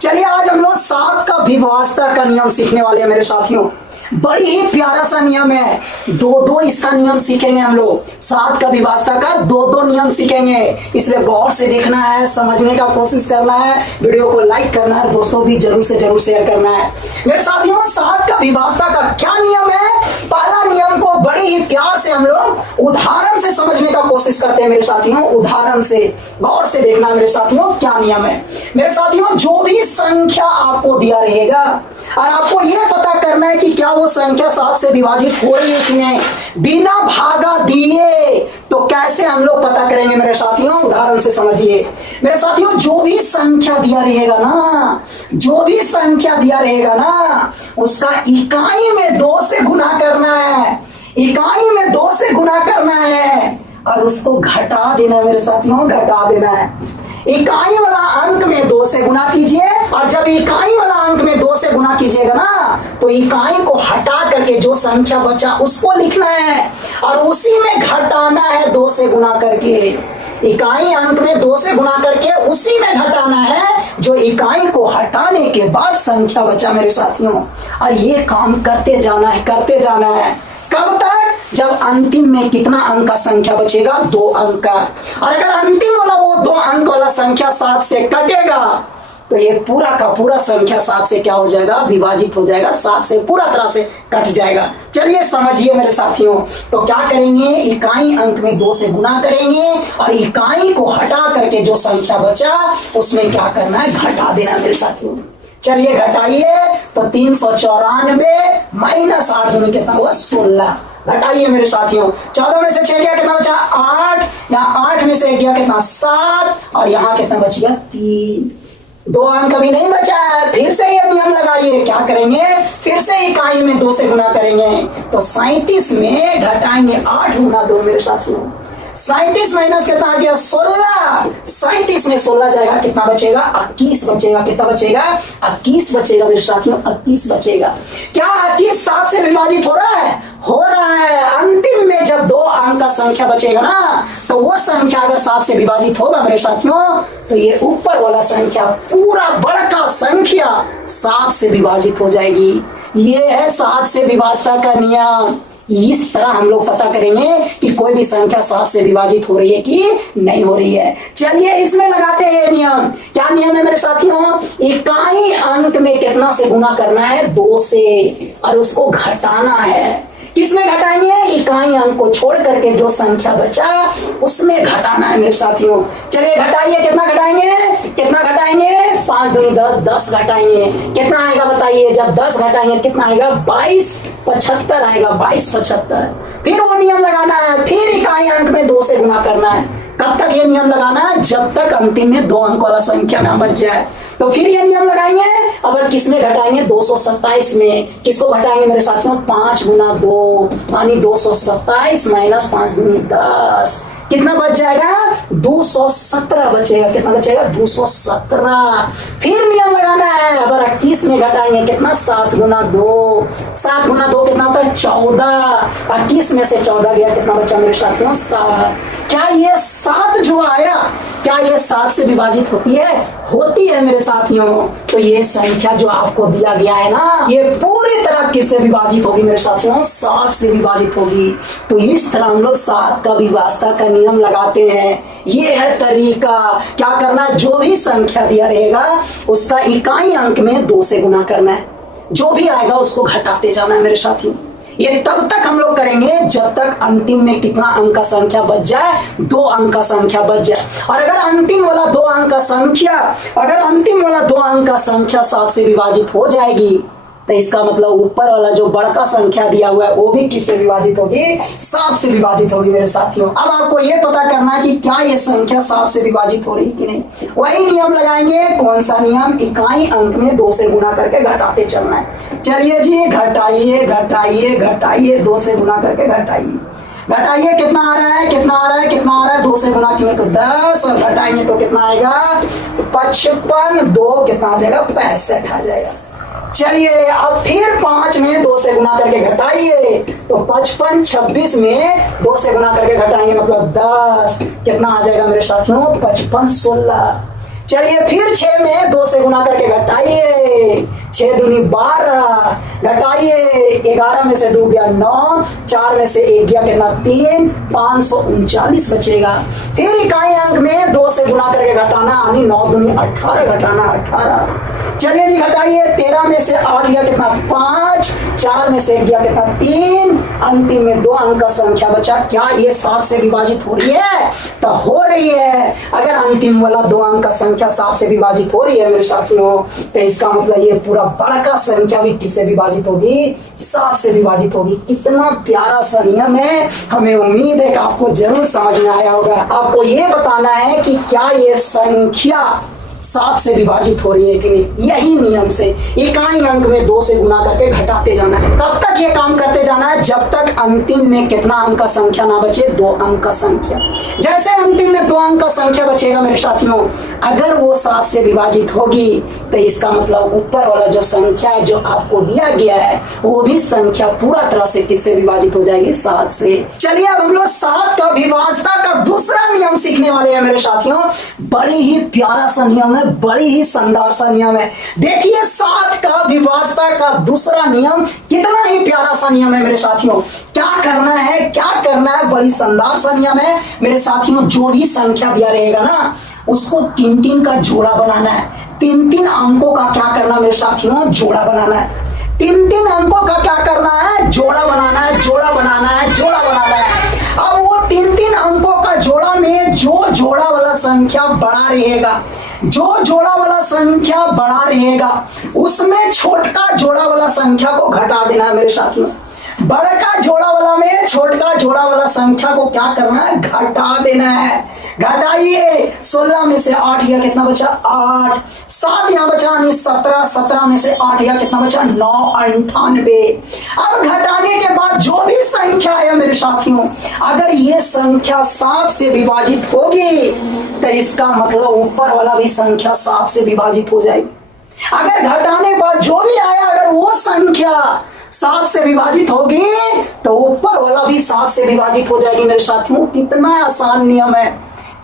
चलिए आज हम लोग 7 का विभाज्यता का नियम सीखने वाले हैं मेरे साथियों। बड़ी ही प्यारा सा नियम है। दो इसका नियम सीखेंगे हम लोग। 7 का विभाज्यता का दो नियम सीखेंगे, इसलिए गौर से देखना है, समझने का कोशिश करना है, वीडियो को लाइक करना है, दोस्तों भी जरूर से जरूर शेयर करना है। मेरे साथियों 7 का विभाज्यता का क्या नियम है? पहला नियम को बड़ी ही प्यार से हम लोग उदाहरण से समझने का कोशिश करते हैं मेरे साथियों। उदाहरण से गौर से देखना मेरे साथियों क्या नियम है। मेरे साथियों जो भी संख्या आपको दिया रहेगा और आपको यह पता करना है कि क्या वो संख्या 7 से विभाजित हो रही है कि नहीं, बिना भागा दिए। तो कैसे हम लोग पता करेंगे मेरे साथियों? उदाहरण से समझिए मेरे साथियों। जो भी संख्या दिया रहेगा ना, जो भी संख्या दिया रहेगा ना, उसका इकाई में 2 से गुना करना है, इकाई में 2 से गुना करना है और उसको घटा देना है मेरे साथियों, घटा देना है। इकाई वाला अंक में 2 से गुना कीजिए और जब इकाई वाला अंक में 2 से गुना कीजिएगा ना, तो इकाई को हटा करके जो संख्या बचा उसको लिखना है और उसी में घटाना है 2 से गुना करके। इकाई अंक में 2 से गुना करके उसी में घटाना है जो इकाई को हटाने के बाद संख्या बचा मेरे साथियों। और ये काम करते जाना है, करते जाना है। कब तक? जब अंतिम में कितना अंक का संख्या बचेगा? 2 अंक का। और अगर अंतिम वाला वो 2 अंक वाला संख्या 7 से कटेगा तो ये पूरा का पूरा संख्या 7 से क्या हो जाएगा? विभाजित हो जाएगा, 7 से पूरा तरह से कट जाएगा। चलिए समझिए मेरे साथियों। तो क्या करेंगे? इकाई अंक में 2 से गुना करेंगे और इकाई को हटा करके जो संख्या बचा उसमें क्या करना है? घटा देना मेरे साथियों। चलिए घटाइए। तो 394 माइनस 8 में कितना हुआ? 16। घटाइए मेरे साथियों। 14 में से 6 गया, कितना बचा? 8। यहाँ 8 में से गया कितना? 7। और यहाँ कितना बच गया? 3। 2 अंक कभी नहीं बचा है। फिर से ये नियम लगाइए। क्या करेंगे? फिर से इकाई में 2 से गुना करेंगे। तो 37 में घटाएंगे 8 गुना 2 मेरे साथियों। 37 माइनस कितना आ गया? 16। 37 में 16 जाएगा, कितना बचेगा? 21 बचेगा। कितना बचेगा? 21 बचेगा मेरे साथियों, 21 बचेगा। क्या 21 7 से विभाजित हो रहा है? हो रहा है। अंतिम में जब 2 अंक का संख्या बचेगा ना, तो वो संख्या अगर 7 से विभाजित होगा मेरे साथियों, तो ये ऊपर वाला संख्या, पूरा बड़ा संख्या 7 से विभाजित हो जाएगी। ये है 7 से विभाज्यता का नियम। इस तरह हम लोग पता करेंगे कि कोई भी संख्या 7 से विभाजित हो रही है कि नहीं हो रही है। चलिए इसमें लगाते हैं नियम। क्या नियम है मेरे साथियों? इकाई अंक में कितना से गुना करना है? 2 से, और उसको घटाना है। किसमें घटाएंगे? इकाई अंक को छोड़ करके जो संख्या बचा उसमें घटाना है मेरे साथियों। चलिए घटाइए। कितना घटाएंगे? कितना घटाएंगे? 5 दूनी 10, 10 घटाएंगे। कितना आएगा बताइए? जब 10 घटाएंगे कितना आएगा? 22 75 आएगा। 22 75। फिर वो नियम लगाना है, फिर इकाई अंक में 2 से गुना करना है। कब तक ये नियम लगाना है? जब तक अंतिम में 2 अंक वाला संख्या ना बच जाए। तो फिर ये नियम लगाएंगे। अगर किसमें घटाएंगे? 227 में। किसको घटाएंगे मेरे साथियों? 5 गुना 2 यानी 227 माइनस 5 दूनी 10। कितना बच जाएगा? 217 बचेगा। कितना बचेगा? 217। फिर नियम लगाना है। अगर 21 में घटाएंगे कितना? 7 गुना 2। 7 गुना 2 कितना होता है? 14। 21 में से 14 गया, कितना बचा मेरे साथियों? 7। क्या ये 7 जो आया, क्या ये 7 से विभाजित होती है? होती है मेरे साथियों। तो ये संख्या जो आपको दिया गया है ना, ये पूरी तरह किससे विभाजित होगी मेरे साथियों? 7 से विभाजित होगी। तो इस तरह हम लोग 7 का विभाज्यता का नियम लगाते हैं। ये है तरीका। क्या करना है? जो भी संख्या दिया रहेगा उसका इकाई अंक में 2 से गुना करना है। जो भी आएगा उसको घटाते जाना है मेरे साथियों। ये तब तक हम लोग करेंगे जब तक अंतिम में कितना अंक का संख्या बच जाए? 2 अंक का संख्या बच जाए। और अगर अंतिम वाला 2 अंक का संख्या, अगर अंतिम वाला 2 अंक का संख्या 7 से विभाजित हो जाएगी, तो इसका मतलब ऊपर वाला जो बड़का संख्या दिया हुआ है वो भी किससे विभाजित होगी? 7 से विभाजित होगी मेरे साथियों। अब आपको ये पता करना है कि क्या ये संख्या 7 से विभाजित हो रही कि नहीं। वही नियम लगाएंगे। कौन सा नियम? इकाई अंक में 2 से गुना करके घटाते चलना है। चलिए जी घटाइए, घटाइए, घटाइए। 2 से गुना करके घटाइए। घटाइए। कितना आ रहा है? कितना आ रहा है? कितना आ रहा है? 2 से गुना किए तो 10 और घटाएंगे तो कितना आएगा? 55। 2 कितना आ जाएगा? 65 आ जाएगा। चलिए अब फिर 5 में 2 से गुना करके घटाइए तो 55। 26 में 2 से गुना करके घटाएंगे मतलब 10। कितना आ जाएगा मेरे साथियों? 55 16। चलिए फिर 6 में 2 से गुना करके घटाइए, 6 दूनी 12, घटाइए 11 में से 2 गया 9, 4 में से 1 गया कितना 3, 539 बचेगा। फिर इकाई अंक में 2 से गुना करके घटाना, यानी 9 दूनी 18, घटाना 18। चलिए जी घटाइए, 13 में से 8 गया कितना 5, 4 में से 1 गया कितना 3, अंतिम में 2 अंक का संख्या बचा। क्या ये 7 से विभाजित हो रही है? तो हो रही है। अगर अंतिम वाला 2 अंक का संख्या 7 से विभाजित हो रही है मेरे साथियों, तो इसका मतलब ये पूरा बड़ा संख्या भी किससे विभाजित होगी? 7 से विभाजित होगी। कितना प्यारा सा नियम है। हमें उम्मीद है कि आपको जरूर समझ में आया होगा। आपको ये बताना है कि क्या ये संख्या 7 से विभाजित हो रही है कि नहीं। यही नियम से इकाई अंक में 2 से गुना करके घटाते जाना है। कब तक ये काम करते जाना है? जब तक अंतिम में कितना अंक का संख्या ना बचे, 2 अंक का संख्या। जैसे अंतिम में 2 अंक का संख्या बचेगा मेरे साथियों, अगर वो 7 से विभाजित होगी तो इसका मतलब ऊपर वाला जो संख्या है जो आपको दिया गया है वो भी संख्या पूरा तरह से किससे विभाजित हो जाएगी? 7 से। चलिए अब हम लोग 7 का विभाज्यता का दूसरा नियम सीखने वाले हैं मेरे साथियों। बड़ी ही प्यारा सा नियम है, बड़ी ही शानदार सा नियम है। देखिए 7 का विभाज्यता का दूसरा नियम कितना ही प्यारा सा नियम है मेरे साथियों। क्या करना है, क्या करना है? बड़ी शानदार सा नियम है मेरे साथियों। जो भी संख्या दिया रहेगा ना उसको 3-3 का जोड़ा बनाना है। 3-3 अंकों का क्या करना मेरे साथियों? जोड़ा बनाना है। 3-3 अंकों का क्या करना है? जोड़ा बनाना है, जोड़ा बनाना है, जोड़ा बनाना है। अब वो 3-3 अंकों का जोड़ा में जो जोड़ा वाला संख्या बड़ा रहेगा, जो जोड़ा वाला संख्या बड़ा रहेगा उसमें छोटका जोड़ा वाला संख्या को घटा देना है मेरे साथियों। बड़का जोड़ा वाला में छोटका जोड़ा वाला संख्या को क्या करना है? घटा देना है। घटाइए, 16 में से 8 गया कितना बचा? 8। 7 यहाँ बचा नहीं 17, 17 में से 8 गया कितना बचा? 9, 98। अब घटाने के बाद जो भी संख्या है मेरे साथियों, अगर ये संख्या 7 से विभाजित होगी तो इसका मतलब ऊपर वाला भी संख्या 7 से विभाजित हो जाएगी। अगर घटाने के बाद जो भी आया अगर वो संख्या 7 से विभाजित होगी तो ऊपर वाला भी 7 से विभाजित हो जाएगी मेरे साथियों। कितना आसान नियम है,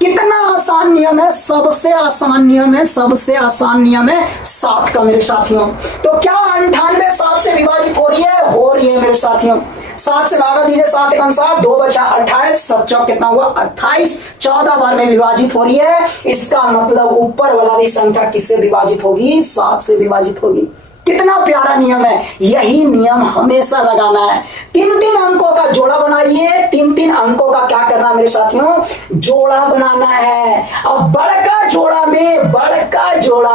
कितना आसान नियम है। सबसे आसान नियम है, सबसे आसान नियम है 7 का मेरे साथियों। तो क्या 98 7 से विभाजित हो रही है? हो रही है मेरे साथियों। 7 से भागा दीजिए, 7 एकम 7, 2 बचा 28, 7 चौक कितना हुआ? 28। 14 बार में विभाजित हो रही है। इसका मतलब ऊपर वाला भी संख्या किससे विभाजित होगी? 7 से विभाजित होगी। कितना प्यारा नियम है। यही नियम हमेशा लगाना है। 3-3 अंकों का जोड़ा बनाइए। 3-3 अंकों का क्या करना मेरे साथियों? जोड़ा बनाना है। अब बड़का जोड़ा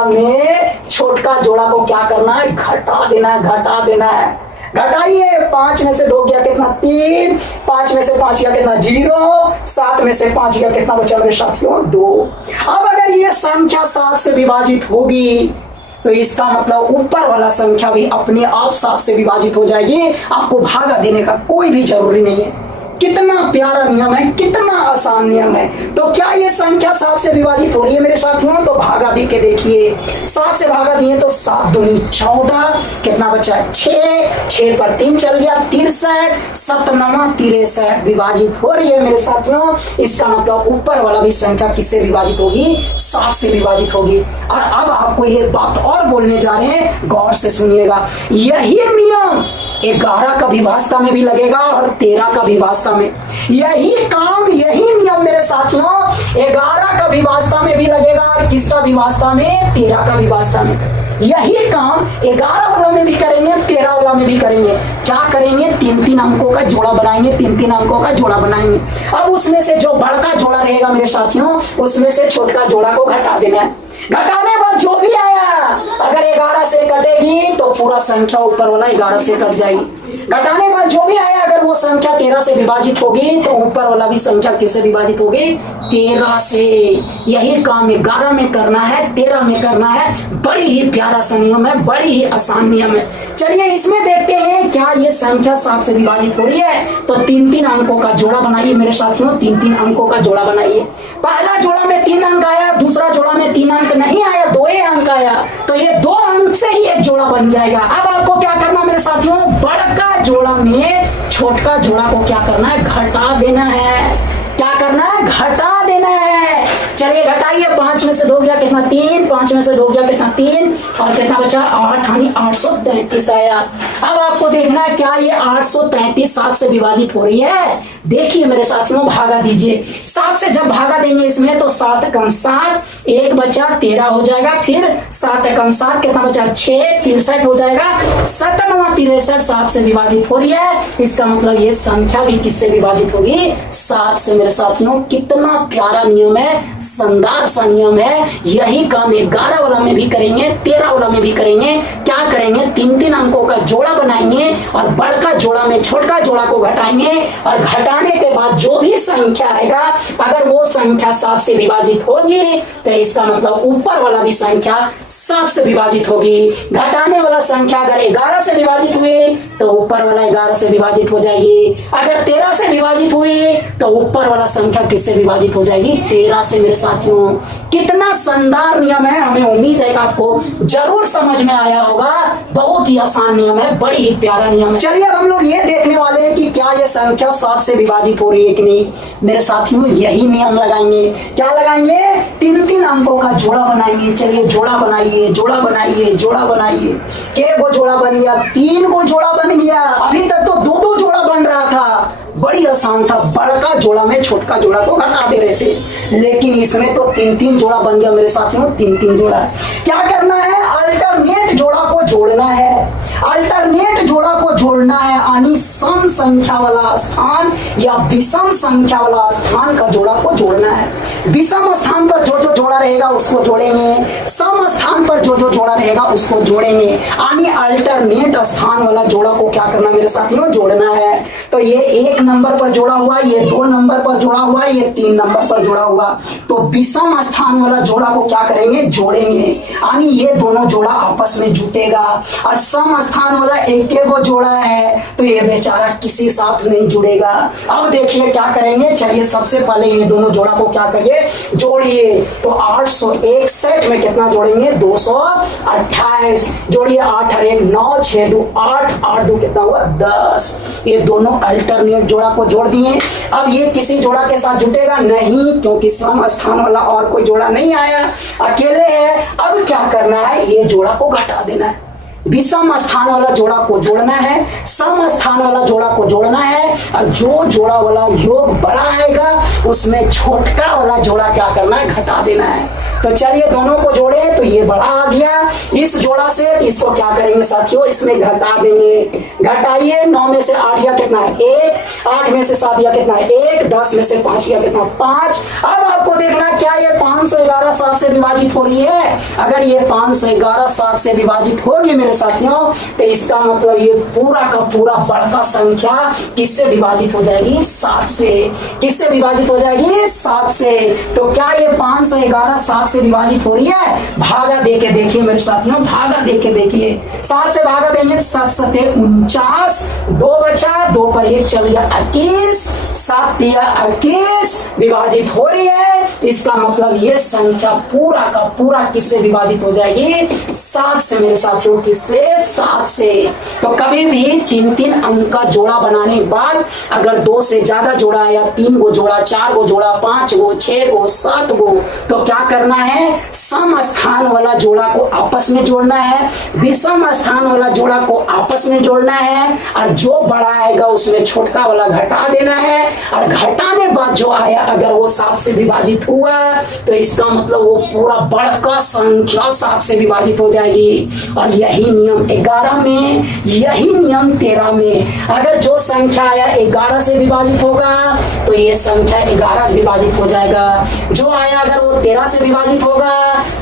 में छोटका जोड़ा को क्या करना है? घटा देना है, घटा देना है। घटाइए, 5 में से 2 गया कितना? 3, 5 में से 5 गया कितना? 0, 7 में से 5 गया कितना बचा मेरे साथियों? 2। अब अगर ये संख्या 7 से विभाजित होगी तो इसका मतलब ऊपर वाला संख्या भी अपने आप 7 से विभाजित हो जाएगी। आपको भागा देने का कोई भी जरूरी नहीं है। कितना प्यारा नियम है, कितना आसान नियम है। तो क्या ये संख्या 7 से विभाजित हो रही है मेरे साथियों? तो भागा दे के देखिए, 7 से भागा दिए तो 7 दूनी 14, कितना बचा? 6, 6 पर 3 चल गया 63, 7 9 63 विभाजित हो रही है मेरे साथियों। इसका मतलब ऊपर वाला भी संख्या किससे विभाजित होगी? 7 से विभाजित होगी। और अब आपको ये बात और बोलने जा रहे हैं, गौर से सुनिएगा। यही नियम 11 का विभाज्यता में भी लगेगा और 13 का विभाज्यता में। यही काम, यही नियम मेरे साथियों 11 का विभाज्यता में भी लगेगा और किसका विभाज्यता में? 13 का विभाज्यता में। यही काम 11 वाला में भी करेंगे, 13 वाला में भी करेंगे। क्या करेंगे? 3-3 अंकों का जोड़ा बनाएंगे, 3-3 अंकों का जोड़ा बनाएंगे। अब उसमें से जो बड़का जोड़ा रहेगा मेरे साथियों, उसमें से छोटका जोड़ा को घटा देना है। घटाने बाद जो भी आया अगर 11 से कटेगी तो पूरा संख्या ऊपर वाला 11 से कट जाएगी। घटाने बाद जो भी आया अगर वो संख्या 13 से विभाजित होगी तो ऊपर वाला भी संख्या किससे विभाजित होगी? 13 से। यही काम 11 में करना है, 13 में करना है। बड़ी ही प्यारा सा नियम है, बड़ी ही आसान नियम है। चलिए इसमें देखते हैं क्या ये संख्या 7 से विभाजित हो रही है। तो 3-3 अंकों का जोड़ा बनाइए मेरे साथियों, 3-3 अंकों का जोड़ा बनाइए। पहला जोड़ा में 3 अंक आया, दूसरा जोड़ा में 3 अंक नहीं आया, 2 अंक आया, तो ये 2 अंक से ही एक जोड़ा बन जाएगा। अब आपको क्या करना मेरे साथियों? बड़का जोड़ा में छोटका जोड़ा को क्या करना है? घटा देना है। क्या करना है? घटा देना है। चलिए घटाइए, आइए 5 में से 2 गया कितना 3, 5 में से 2 गया कितना 3 और कितना बचा 8, यानी 833 आया। अब आपको देखना है क्या ये 833 7 से विभाजित हो रही है। देखिए मेरे साथियों, भागा दीजिए। 7 से जब भागा देंगे इसमें तो 7 एकम 7, 1 बचा 13 हो जाएगा। फिर 7 एकम 7 कितना बचा 6, 63 हो जाएगा। 97 63 7 से विभाजित हो रही है। इसका मतलब ये संख्या भी किससे विभाजित होगी 7 से। मेरे साथियों कितना प्यारा नियम है, शानदार सा नियम है। यही काम 11 वाला में भी करेंगे, 13 वाला में भी करेंगे। क्या करेंगे 3-3 अंकों का जोड़ा बनाएंगे और बड़का जोड़ा में छोटका जोड़ा को घटाएंगे और घटाने के बाद जो भी संख्या आएगा अगर वो संख्या 7 से विभाजित होगी तो इसका मतलब ऊपर वाला भी संख्या 7 से विभाजित होगी। घटाने वाला संख्या अगर 11 से विभाजित हुई तो ऊपर वाला 11 से विभाजित हो जाएगी। अगर 13 से विभाजित हुई तो ऊपर वाला संख्या किससे विभाजित हो जाएगी 13 से। मेरे साथियों कितना शानदार नियम है, हमें उम्मीद है कि आपको जरूर समझ में आया होगा। बहुत ही आसान नियम है, बड़ी ही प्यारा नियम है। चलिए अब हम लोग ये देखने वाले हैं कि क्या ये संख्या 7 से विभाजित हो रही है कि नहीं। मेरे साथियों यही नियम लगाएंगे। क्या लगाएंगे 3-3 अंकों का जोड़ा बनाएंगे। चलिए जोड़ा बनाइए, जोड़ा बनाइए, जोड़ा बनाइए। के को जोड़ा बन गया, 3 को जोड़ा बन गया। अभी तक तो 2-2 जोड़ा बन रहा था, बड़ी आसान था। बड़का जोड़ा में छोटका जोड़ा को घटा दे रहे थे, लेकिन इसमें तो 3-3 जोड़ा बन गया। मेरे साथियों 3-3 जोड़ा क्या करना है, अल्टरनेट जोड़ा को जोड़ना है। अल्टरनेट जोड़ा को जोड़ना है, यानी सम संख्या वाला स्थान या विषम संख्या वाला स्थान का जोड़ा को जोड़ना है। विषम स्थान पर जो जो जोड़ा रहेगा उसको जोड़ेंगे, सम स्थान पर जो जो जोड़ा रहेगा उसको जोड़ेंगे। यानी अल्टरनेट स्थान वाला जोड़ा को क्या करना मेरे साथियों जोड़ना है। तो ये 1 नंबर पर जोड़ा हुआ, ये 2 नंबर पर जोड़ा हुआ, ये 3 नंबर पर जोड़ा हुआ। तो विषम स्थान वाला जोड़ा को क्या करेंगे जोड़ेंगे, यानी ये दोनों जोड़ा आपस में जुटेगा। और सम स्थान वाला एक को जोड़ा है तो ये बेचारा किसी साथ नहीं जुड़ेगा। अब देखिए क्या करेंगे, चलिए सबसे पहले ये दोनों जोड़ा को क्या करिए जोड़िए। तो 861 में कितना जोड़ेंगे 228 जोड़िए। 8 और 1 9, 6 2 8, 8 2 कितना हुआ 10। ये दोनों अल्टरनेट जोड़ा को जोड़ दिए। अब ये किसी जोड़ा के साथ जुटेगा नहीं, क्योंकि सम स्थान वाला और कोई जोड़ा नहीं आया, अकेले है। अब क्या करना है, ये जोड़ा को घटा देना है। विषम स्थान वाला जोड़ा को जोड़ना है, सम स्थान वाला जोड़ा को जोड़ना है, और जो जोड़ा वाला योग बड़ा आएगा उसमें छोटका वाला जोड़ा क्या करना है घटा देना है। तो चलिए दोनों को जोड़े तो ये बड़ा आ गया इस जोड़ा से, तो इसको क्या करेंगे साथियों इसमें घटा देंगे। घटाइए 9 में से 8 या कितना है 1, 8 में से 7 या कितना है 1, 10 में से 5 या कितना 5। अब आपको देखना क्या ये 511 7 से विभाजित हो रही है। अगर ये 511 7 से विभाजित होगी मेरे साथियों तो इसका मतलब ये पूरा का पूरा बड़का संख्या किससे विभाजित हो जाएगी 7 से। किससे विभाजित हो जाएगी 7 से। तो क्या ये 511 7 से विभाजित हो रही है। भागा देके देखिए मेरे साथियों, भागा देके देखिए। 7 से भागा देंगे 7 7 49, 2 बचा, 2 पर 1 चल गया 21, 7 दिया 21 विभाजित हो रही है। इसका मतलब ये संख्या पूरा का पूरा किससे विभाजित हो जाएगी 7 से मेरे साथियों। किससे 7 से। तो कभी भी 3-3 अंक का जोड़ा बनाने के बाद अगर 2 से ज्यादा जोड़ा या 3 को जोड़ा, 4 को जोड़ा, 5 को, 6 को, 7 को, तो क्या करना है सम स्थान वाला जोड़ा को आपस में जोड़ना है, विषम स्थान वाला जोड़ा को आपस में जोड़ना है, और जो बड़ा आएगा उसमें छोटका वाला घटा देना है। और घटाने बाद जो आया अगर वो 7 से विभाजित हुआ तो इसका मतलब वो पूरा बड़का संख्या 7 से विभाजित हो जाएगी। और यही नियम 11 में, यही नियम 13 में। अगर जो संख्या आया 11 से विभाजित होगा तो ये संख्या 11 से विभाजित हो जाएगा। जो आया अगर वो 13 से विभाजित होगा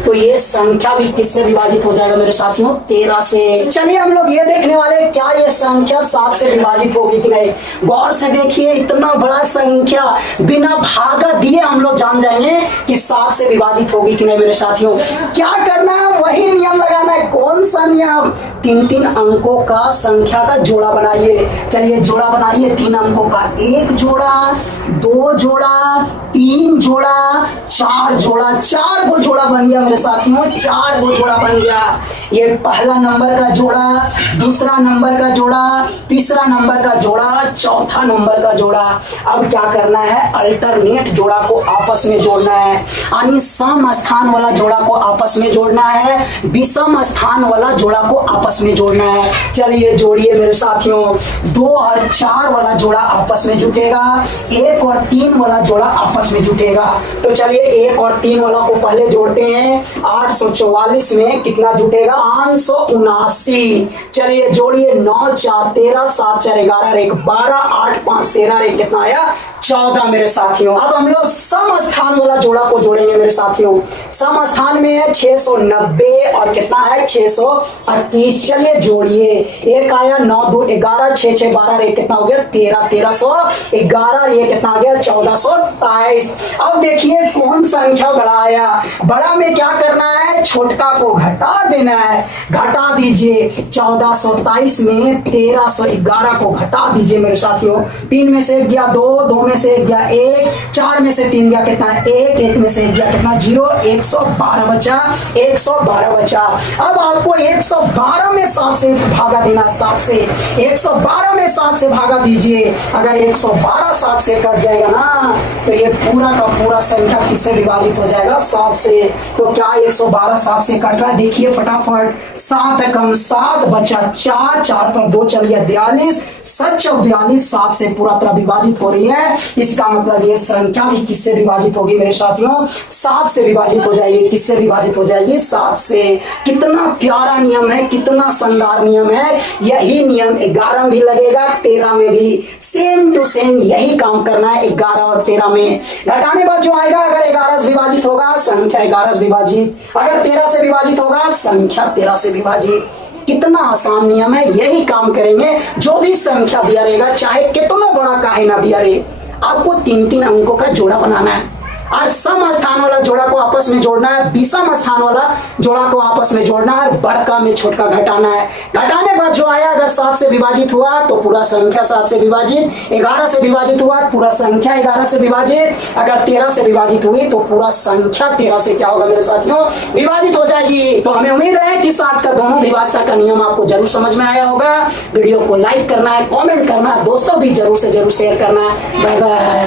तो ये संख्या भी किससे विभाजित हो जाएगा मेरे साथियों 13 से। चलिए हम लोग ये देखने वाले क्या ये संख्या 7 से विभाजित होगी कि नहीं। गौर से देखिए, इतना बड़ा संख्या बिना भागा दिए हम लोग जान जाएंगे कि 7 से विभाजित होगी कि नहीं मेरे साथियों। क्या करना है वही नियम लगाना है। कौन सा नियम, 3-3 अंकों का संख्या का जोड़ा बनाइए। चलिए जोड़ा बनाइए 3 अंकों का, 1 जोड़ा, 2 जोड़ा, 3 जोड़ा, 4 जोड़ा। 4 गो जोड़ा बन गया मेरे साथियों, 4 गो जोड़ा बन गया। ये पहला नंबर का जोड़ा, दूसरा नंबर का जोड़ा, तीसरा नंबर का जोड़ा, चौथा नंबर का जोड़ा। अब क्या करना है, अल्टरनेट जोड़ा को आपस में जोड़ना है, यानी सम स्थान वाला जोड़ा को आपस में जोड़ना है, विषम स्थान वाला जोड़ा को आपस में जोड़ना है। चलिए जोड़िए मेरे साथियों, 2 और 4 वाला जोड़ा आपस में जुटेगा, 1 और 3 वाला जोड़ा आपस में जुटेगा। तो चलिए 1 और 3 वाला को पहले जोड़ते हैं। 844 में कितना जुटेगा, 579। चलिए जोड़िए, 9 4 13, 7 4 11, 1 12, 8 5 13, 1 कितना आया, 14 मेरे साथियों। अब हम लोग सम स्थान वाला जोड़ा को जोड़ेंगे मेरे साथियों। सम स्थान में है 690 और कितना है, 638। चलिए जोड़िए, 1 आया, 9 2 11, 6 6 12, 1 कितना हो गया, 13 1311, ये कितना आ गया, 1423। अब देखिए कौन संख्या बड़ा आया, बड़ा में क्या करना है, छोटका को घटा देना है। घटा दीजिए, 1423 में 1311 को घटा दीजिए मेरे साथियों। 3 में से 1 गया 2, 2 में से 1 गया 1, 4 में से 3 गया कितना, 1, 1 में से 1 गया कितना, 0, 112 बचा, 112 बचा। अब आपको 112 में 7 से भागा देना, 7 से 112 में 7 से भागा दीजिए। अगर 112 7 से कट जाएगा ना, तो ये पूरा का पूरा संख्या किससे विभाजित हो जाएगा, 7 से। तो क्या 112 7 से कट रहा है, देखिए फटाफट, 7 कम 7 बचा 4, 4 पर 2 चलिए 42, 7 42 7 से पूरा तरह विभाजित हो रही है। इसका मतलब ये संख्या भी किससे विभाजित होगी मेरे साथियों, 7 से विभाजित हो जाएगी। किससे विभाजित हो जाएगी, 7 से। कितना प्यारा नियम है, कितना शानदार नियम है। यही नियम 11 में भी लगेगा, 13 में भी, सेम टू सेम यही काम करना है 11 और 13 में। घटाने बाद जो आएगा, अगर 11 से विभाजित होगा संख्या 11 से विभाजित, अगर 13 से विभाजित होगा संख्या 13 से विभाजित। कितना आसान नियम है, यही काम करेंगे। जो भी संख्या दिया रहेगा, चाहे कितना बड़ा काहे ना दिया रहे, आपको 3-3 अंकों का जोड़ा बनाना है और सम स्थान वाला जोड़ा को आपस में जोड़ना है, विषम स्थान वाला जोड़ा को आपस में जोड़ना है, बड़का में छोटका घटाना है। घटाने बाद जो आया, अगर 7 से विभाजित हुआ तो पूरा संख्या 7 से विभाजित, 11 से विभाजित हुआ पूरा संख्या 11 से विभाजित, अगर 13 से विभाजित हुई तो पूरा संख्या 13 से क्या होगा मेरे साथियों, विभाजित हो जाएगी। तो हमें उम्मीद है कि 7 का दोनों विभाजता का नियम आपको जरूर समझ में आया होगा। वीडियो को लाइक करना है, कॉमेंट करना है, दोस्तों भी जरूर से जरूर शेयर करना है। Bye bye.